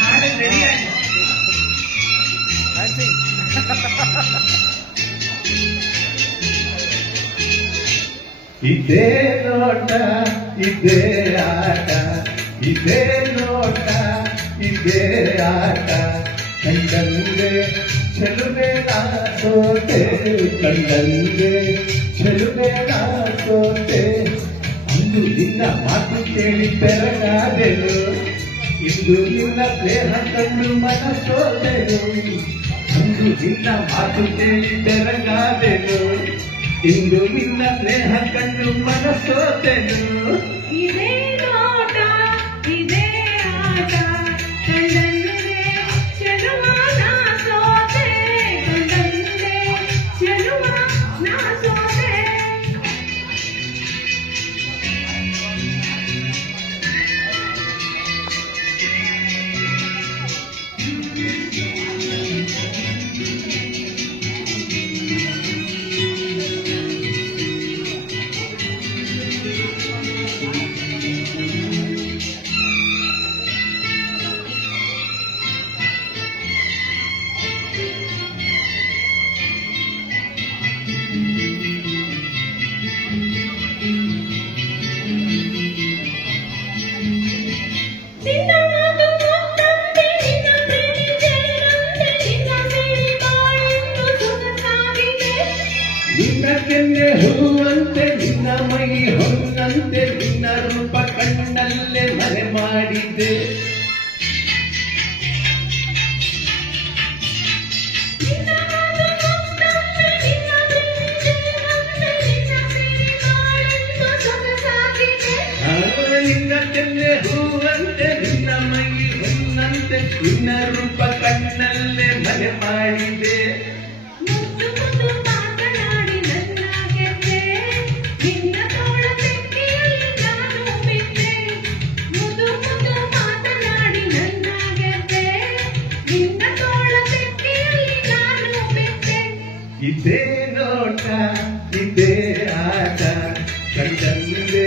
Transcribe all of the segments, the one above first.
ಹಾಡು ರೆಡಿಯಾಗಿ ಇದೇ ನೋಟ ಇದೇ ಆಟ, ಇದೇ ನೋಟ ಇದೇ ಆಟ, ಕಂಡಂಗೆ ಚೆಲುವೆ ನಾ ಸೋತೆ, ಕಂಡಂಗೆ ಚೆಲುವೆ ನಾ ಸೋತೆ. ಅಂದು ನಿನ್ನ ಮಾತು ಕೇಳಿ ಬೆರಗಾದೆನು, ಇಂದು ನಿನ್ನ ದೇಹ ಕಂಡು ಮನ ಸೋತೆನು. ಅಂದು ನಿನ್ನ ಮಾತು ಕೇಳಿ ಬೆರಗಾದೆನು, ಇಂದು ನಿನ್ನ ಸ್ನೇಹ ಕಂಡು ಮನ ಸೋತೆನು. ಇದೇ ನೋಟ ಇದೇ ಆಟ, ಕಂಡಂಗೆ ಚೆಲುವ ನಾ ಸೋತೆ, ಕಂಡಂಗೆ ಚೆಲುವ ನಾ ಸೋತೆ. ನಿನ್ನ ಕೆನ್ನೆ ಹೂವಂತೆ, ನಿನ್ನ ಮೈ ಹೊನ್ನಂತೆ, ನಿನ್ನ ರೂಪ ಕಣ್ಣಲ್ಲೇ ಮನೆ ಮಾಡಿದೆ. ನಿನ್ನ ಕೆನ್ನೆ ಹೂವಂತೆ, ನಿನ್ನ ಮೈ ಹೊನ್ನಂತೆ, ನಿನ್ನ ರೂಪ ಕಣ್ಣಲ್ಲೇ ಮನೆ ಮಾಡಿದೆ. ಇದೇ ನೋಟ ಇದೇ ಆಟ, ಕಂಡಂಗೆ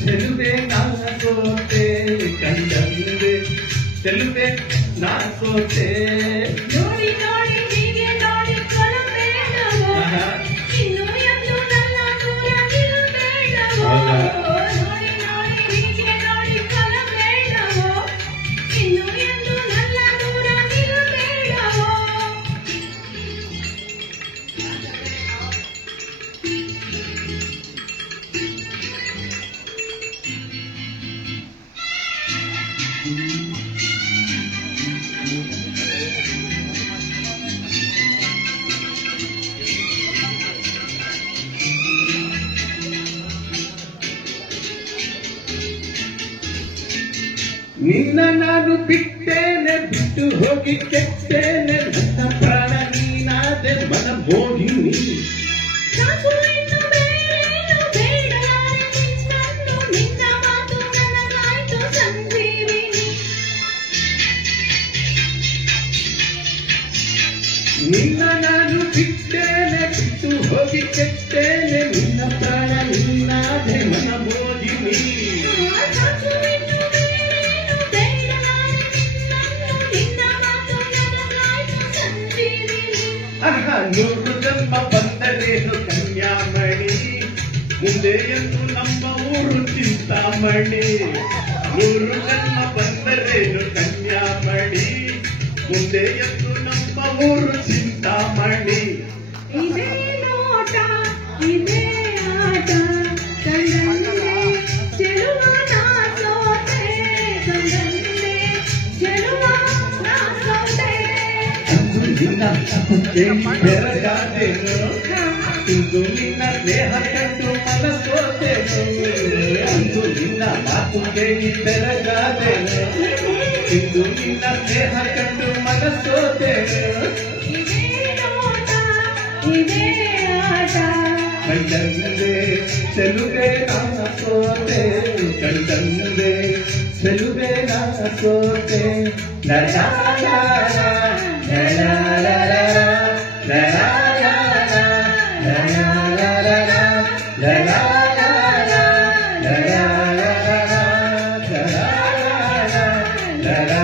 ಚೆಲುವೆ ನಾ ಸೋತೆ, ಕಂಡಂಗೆ ಚೆಲುವೆ ನಾ ಸೋತೆ. ನೋಡಿ ನೋಡಿ ಹೀಗೆ ನೋಡಿ ಕೊಡಬೇಡವೋ, ಇನ್ನು ಎಂದು ನನ್ನ ದೂರ ನಿಲ್ಲಬೇಡವೋ. ನೋಡಿ ನೋಡಿ ಹೀಗೆ ನೋಡಿ ಕೊಡಬೇಡವೋ, ಇನ್ನು ಎಂದು ನನ್ನ ದೂರ ನಿಲ್ಲಬೇಡವೋ. ನಿನ್ನ ನಾನು ಬಿಟ್ಟೇನೆ, ಬಿಟ್ಟು ಹೋಗಿ ಕೆಟ್ಟೇನೆ, ನನ್ನ ಪ್ರಾಣ ನೀನಾದೆ ಮನ ಮೋಹಿನಿ. ಸಾಕು ಇನ್ನು ಬೇರೇನು ಬೇಡ, ನಿನ್ನನ್ನು ನಿನ್ನ ಮಾತು ನನಗಾಯ್ತು ಸಂಜೀವಿನಿ. ನಿನ್ನ ನಾನು ಬಿಟ್ಟೇನೆ, ಬಿಟ್ಟು ಹೋಗಿ ಕೆಟ್ಟೇನೆ, ನಿನ್ನ ಪ್ರಾಣ ನೀನಾದೆ ಮನ ಮೋಹಿನಿ. ಸಾಕು ಇನ್ನು ಬೇರೇನು ಬೇಡ, ನಿನ್ನನ್ನು ನಿನ್ನ ಮಾತು ನನಗಾಯ್ತು ಸಂಜೀವಿನಿ. ಆಗ ನೂರು ಜನ್ಮ ಬಂದರೇನು ಕನ್ಯಾಮಣಿ, ಮುಂದೆ ಎಂದು ನಮ್ಮ ಊರು ಚಿಂತಾಮಣಿ. ನೂರು ಜನ್ಮ ಬಂದರೇನು ಕನ್ಯಾಮಣಿ, ಮುಂದೆ ಎಂದು ನಮ್ಮ ಊರು ಚಿಂತಾಮಣಿ. ಇದೇ ನೋಟ ಇದೇ ಆಟ, ಕಂಡಂಗೆ ಚೆಲುವ ನಾ ಸೋತೆ, ಕಂಡಂಗೆ ಚೆಲುವ ನಾ ಸೋತೆ. ಅಂದು ನಿನ್ನ ಕೇಳಿ ಬೆರಗಾದೆನು, ಇಂದು ನಿನ್ನ ದೇಹ ಕಂಡು ಮನ ಸೋತೆನು. ಅಂದು ನಿನ್ನ ಮಾತು ಕೇಳಿ ಬೆರಗಾದೆನು, ಇಂದು ನಿನ್ನ ದೇಹ ಕಂಡು ಮನ ಸೋತೆನು. ಇದೇ ನೋಟ ಇದೇ ಆಟ, ಕಂಡಂದೆ ಚೆಲುವೆ ನಾ ಸೋತೆ, ಕಂಡಂದೆ ಚೆಲುವೆ ನಾ ಸೋತೆ. ಲಾ ಲಾ ಲಾ ಲಾ ಲಾ ಲಾ ಲಾ ಲಾ ಲಾ ಲಾ ಲಾ ಲಾ ಲಾ. ಸುಂದರ